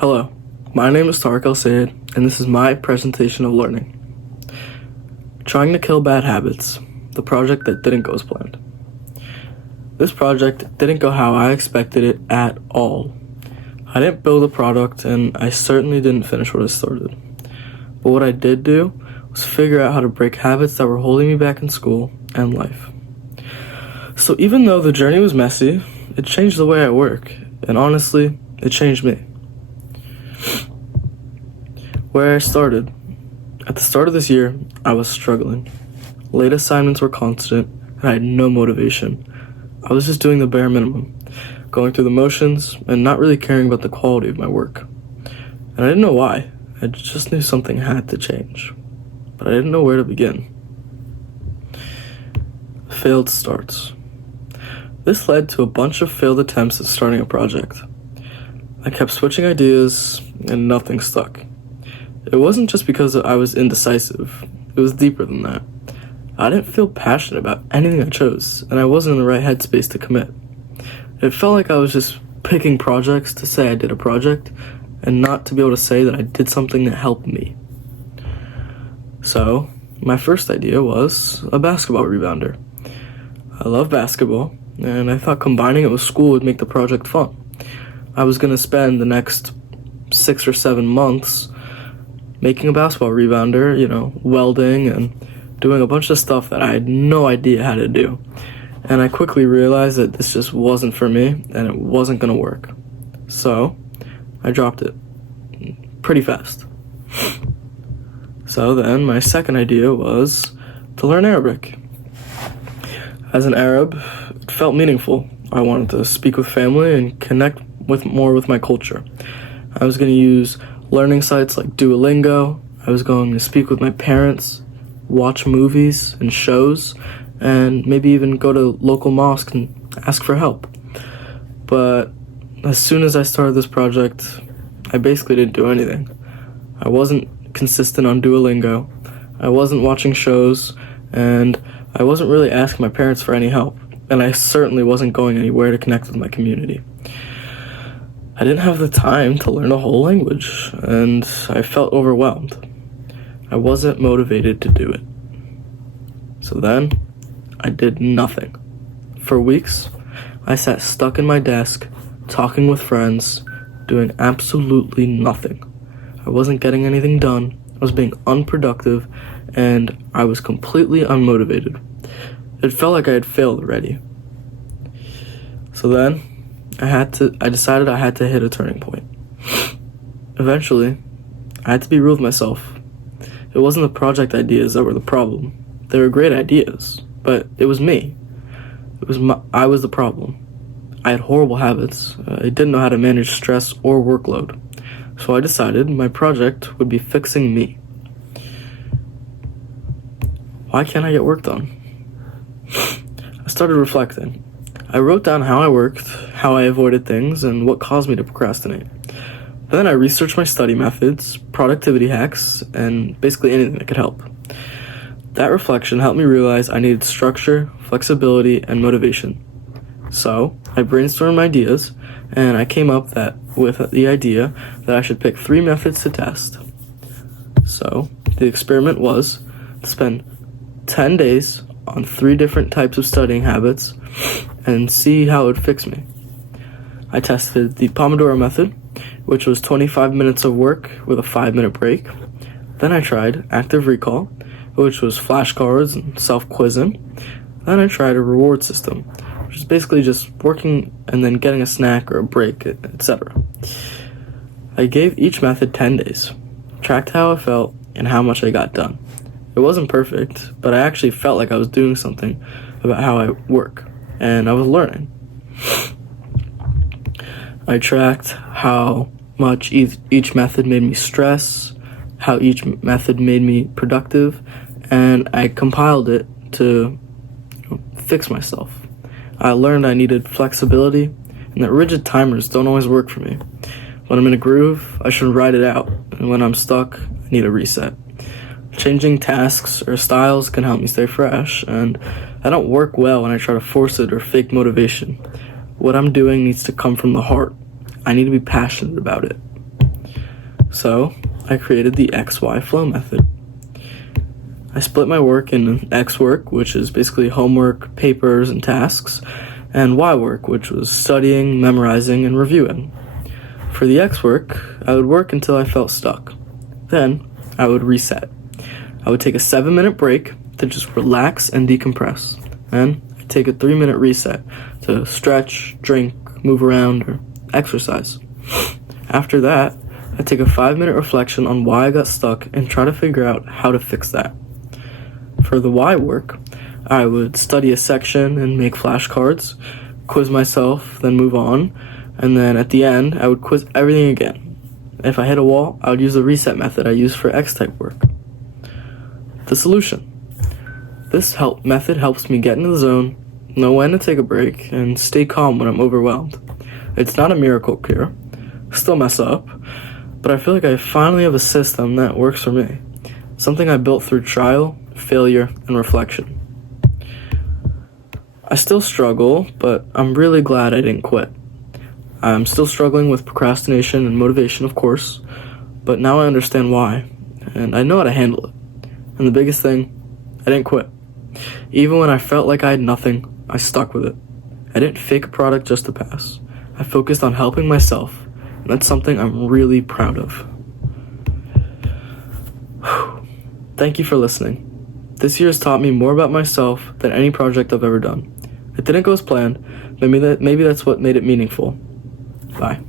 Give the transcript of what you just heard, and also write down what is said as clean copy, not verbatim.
Hello, my name is Tarek Elsayed, and this is my presentation of learning. Trying to kill bad habits, the project that didn't go as planned. This project didn't go how I expected it at all. I didn't build a product, and I certainly didn't finish what I started. But what I did do was figure out how to break habits that were holding me back in school and life. So even though the journey was messy, it changed the way I work, and honestly, it changed me. Where I started. At the start of this year, I was struggling. Late assignments were constant, and I had no motivation. I was just doing the bare minimum, going through the motions, and not really caring about the quality of my work. And I didn't know why. I just knew something had to change. But I didn't know where to begin. Failed starts. This led to a bunch of failed attempts at starting a project. I kept switching ideas, and nothing stuck. It wasn't just because I was indecisive. It was deeper than that. I didn't feel passionate about anything I chose, and I wasn't in the right headspace to commit. It felt like I was just picking projects to say I did a project, and not to be able to say that I did something that helped me. So, my first idea was a basketball rebounder. I love basketball, and I thought combining it with school would make the project fun. I was going to spend the next 6 or 7 months making a basketball rebounder, welding and doing a bunch of stuff that I had no idea how to do. And I quickly realized that this just wasn't for me and it wasn't going to work. So I dropped it pretty fast. So then my second idea was to learn Arabic. As an Arab, it felt meaningful. I wanted to speak with family and connect more with my culture. I was going to use learning sites like Duolingo. I was going to speak with my parents, watch movies and shows, and maybe even go to local mosques and ask for help. But as soon as I started this project, I basically didn't do anything. I wasn't consistent on Duolingo, I wasn't watching shows, and I wasn't really asking my parents for any help, and I certainly wasn't going anywhere to connect with my community. I didn't have the time to learn a whole language, and I felt overwhelmed. I wasn't motivated to do it. So then, I did nothing. For weeks, I sat stuck in my desk, talking with friends, doing absolutely nothing. I wasn't getting anything done, I was being unproductive, and I was completely unmotivated. It felt like I had failed already. So then, I decided I had to hit a turning point. Eventually, I had to be real with myself. It wasn't the project ideas that were the problem. They were great ideas, but it was me. I was the problem. I had horrible habits. I didn't know how to manage stress or workload. So I decided my project would be fixing me. Why can't I get work done? I started reflecting. I wrote down how I worked, how I avoided things, and what caused me to procrastinate. Then I researched my study methods, productivity hacks, and basically anything that could help. That reflection helped me realize I needed structure, flexibility, and motivation. So I brainstormed ideas, and I came up with the idea that I should pick 3 methods to test. So the experiment was to spend 10 days on 3 different types of studying habits and see how it would fix me. I tested the Pomodoro method, which was 25 minutes of work with a 5-minute break. Then I tried active recall, which was flashcards and self-quizzing. Then I tried a reward system, which is basically just working and then getting a snack or a break, etc. I gave each method 10 days, tracked how I felt and how much I got done. It wasn't perfect, but I actually felt like I was doing something about how I work, and I was learning. I tracked how much each method made me stress, how each method made me productive, and I compiled it to fix myself. I learned I needed flexibility, and that rigid timers don't always work for me. When I'm in a groove, I should ride it out, and when I'm stuck, I need a reset. Changing tasks or styles can help me stay fresh, and I don't work well when I try to force it or fake motivation. What I'm doing needs to come from the heart. I need to be passionate about it. So I created the XY flow method. I split my work in X work, which is basically homework, papers, and tasks, and Y work, which was studying, memorizing, and reviewing. For the X work, I would work until I felt stuck. Then I would reset. I would take a 7-minute break to just relax and decompress. Then I'd take a 3-minute reset to stretch, drink, move around, or exercise. After that, I'd take a 5-minute reflection on why I got stuck and try to figure out how to fix that. For the Y work, I would study a section and make flashcards, quiz myself, then move on, and then at the end, I would quiz everything again. If I hit a wall, I would use the reset method I used for X-type work. The solution. This method helps me get into the zone, know when to take a break, and stay calm when I'm overwhelmed. It's not a miracle cure. Still mess up, but I feel like I finally have a system that works for me. Something I built through trial, failure, and reflection. I still struggle, but I'm really glad I didn't quit. I'm still struggling with procrastination and motivation, of course, but now I understand why, and I know how to handle it. And the biggest thing, I didn't quit. Even when I felt like I had nothing, I stuck with it. I didn't fake a product just to pass. I focused on helping myself, and that's something I'm really proud of. Thank you for listening. This year has taught me more about myself than any project I've ever done. It didn't go as planned, but maybe that's what made it meaningful. Bye.